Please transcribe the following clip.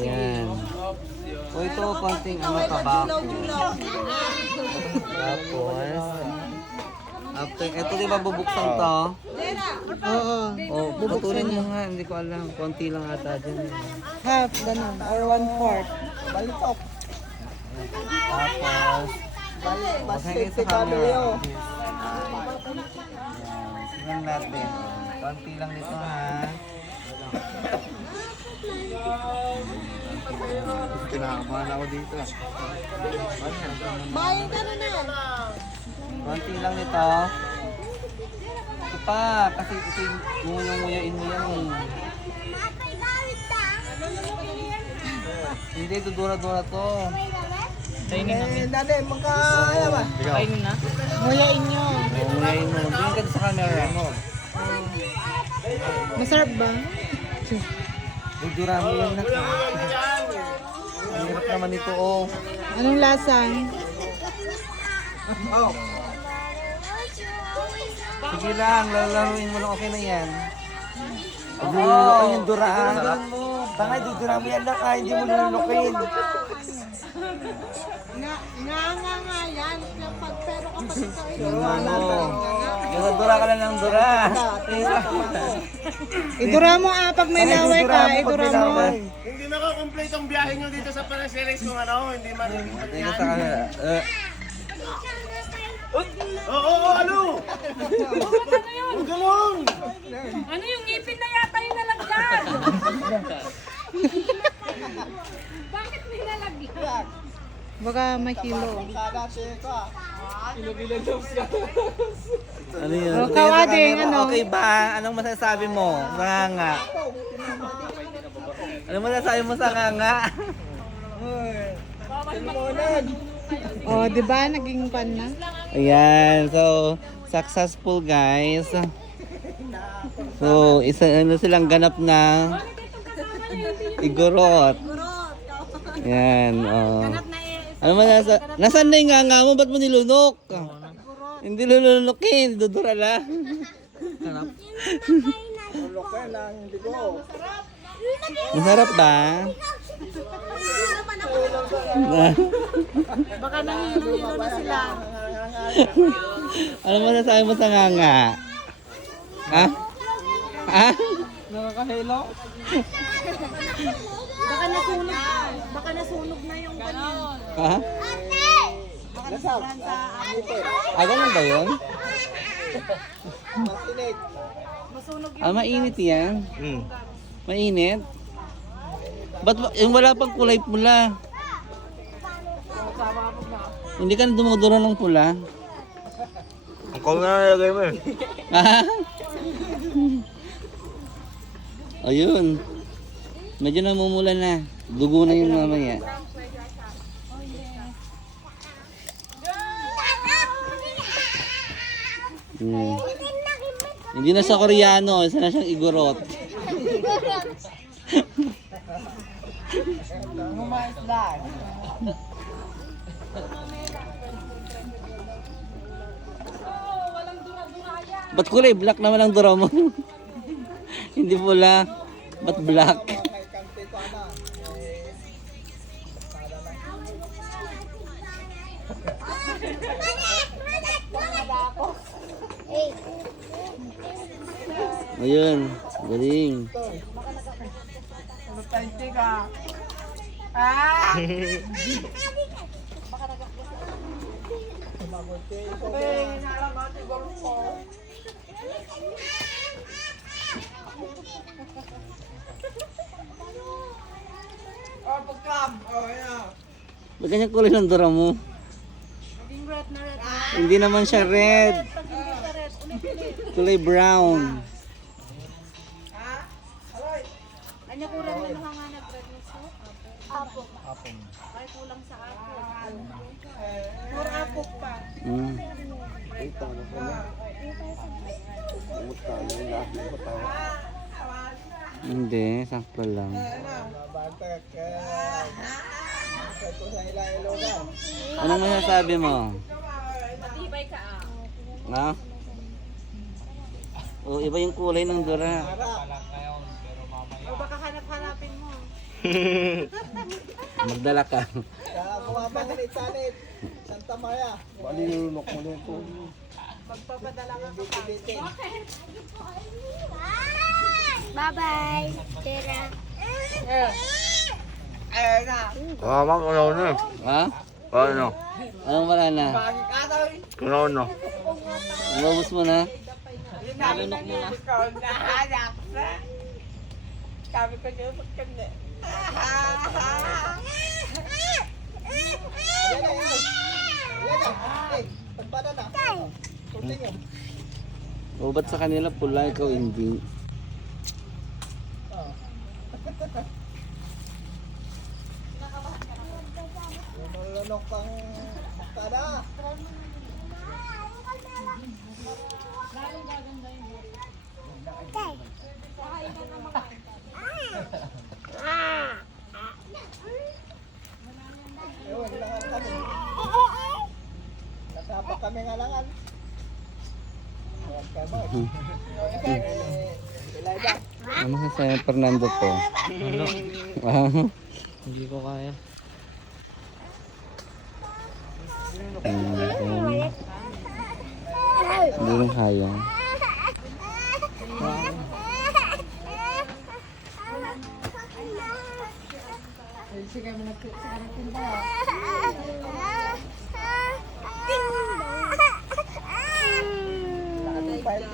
Yan. O ito, konting ano, tabako. Tapos, after, ito di ba bubuksan to? Oo. O, putulin mo nga, hindi ko alam. Konti lang ata dyan. Half, ganun. Or one fourth. Balitok. Tapos, Masakit sa camera. Yan. Tingnan natin. Konti lang nito ha. Kinakabahan ako dito. Bayan ka na na. Konti lang nito. Ito pa, kasi ito yung nguya-nguyain mo yan eh. Hindi, dudura-dura to. Eh, dali, magka... Ano ba? Nguyain nyo. Nguyain mo. Tingin ka sa camera mo. Masarap ba? Dudura mo yan na. Hirap naman ito oh. Anong lasa? Oh. Sige lang, lalaruin mo lang okay na yan. Oo, yung duraan. Tangay, dudura mo yan lang kaya hindi mo lulukin. Nga, nga, nga, nga yan. Pag pero kapag ito ay? Yung dura ka lang ng dura. Idura mo ah, pag may laway ka, idura mo. Hindi nakakomplete ang biyahe nyo dito sa Paraseries kung ano, hindi man... Tingnan sa camera. Oo, ano? Huwag ganun! Ano yung ngipin na yata yung nalagyan? Bakit may nalagyan? Baka may kilo. ano yun? Oh, kawading, ano? Okay ba? Anong masasabi mo? Nga nga. Anong masasabi mo sa nga nga? Oh, di ba naging pan na? Ayan, so successful guys. So, isa ano silang ganap na igorot. Yan, oh. Ano man nasa, nasaan na yung nga nga mo? Ba't mo nilunok? Hindi lulunukin, dudura lang. Masarap ba? Baka nangihilo-hilo na sila. ano mo nasabi mo sa nga nga? Ha? Ha? Nakakahilo? Baka nasunog na. Baka nasunog na yung ganon. Ha? Lasap. Ah, ganun ba yun? Masinit. Ah, mainit yan. Mainit? Ba't ba- yung wala pang kulay pula? Hindi ka na dumudura ng pula? Ako nga nalagay mo eh. Ah? Ayun. Medyo namumula na. Dugo na yun mamaya. Hmm. Hindi na sa Koreano, isa na siyang igorot. Ba't kulay black naman ang dura mo? Hindi pula. Ba't black? Ayun, galing. Tante ka. Oh, pagkam. Oh, yeah. Ba't ganyan kulay ng dura mo? Hindi naman siya red. Kulay brown. Anya kurang mo nga nga nag-red mo so? Apo. Apo. Ay kulang sa apo. Puro apok pa. Mm. Hindi, sakto lang. Batak ka. Ito sa ila-ilo ka. Anong masasabi mo? Matibay ka ah. Ha? O, iba yung kulay ng dura. O baka hanap-hanapin mo. Magdala ka. Kaya bumabanit-sanit. Santa Maria. Bali nilunok mo nito. Magpapadala ka ka Bitin. Bye-bye. Tira. Ayun na. Na. Ha? Ano? Anong wala na? Bakit ka daw? Ano ano? Ubus mo na? Nalunok mo na. Ikaw na na. Sabi ko niyo, magkanda. Yan na, yan na. Yan na. Eh, pagpada na. Continue. O ba't sa kanila pula, ikaw hindi? Ayun, langan kami. Nasapa kami nga langan. Ayan, kaya ba? Eh, Elijah. Ano sa sa'yo, Fernando po? Ano? Hindi ko kaya. Hindi rin kaya. Sige, managkita. Lahat ng file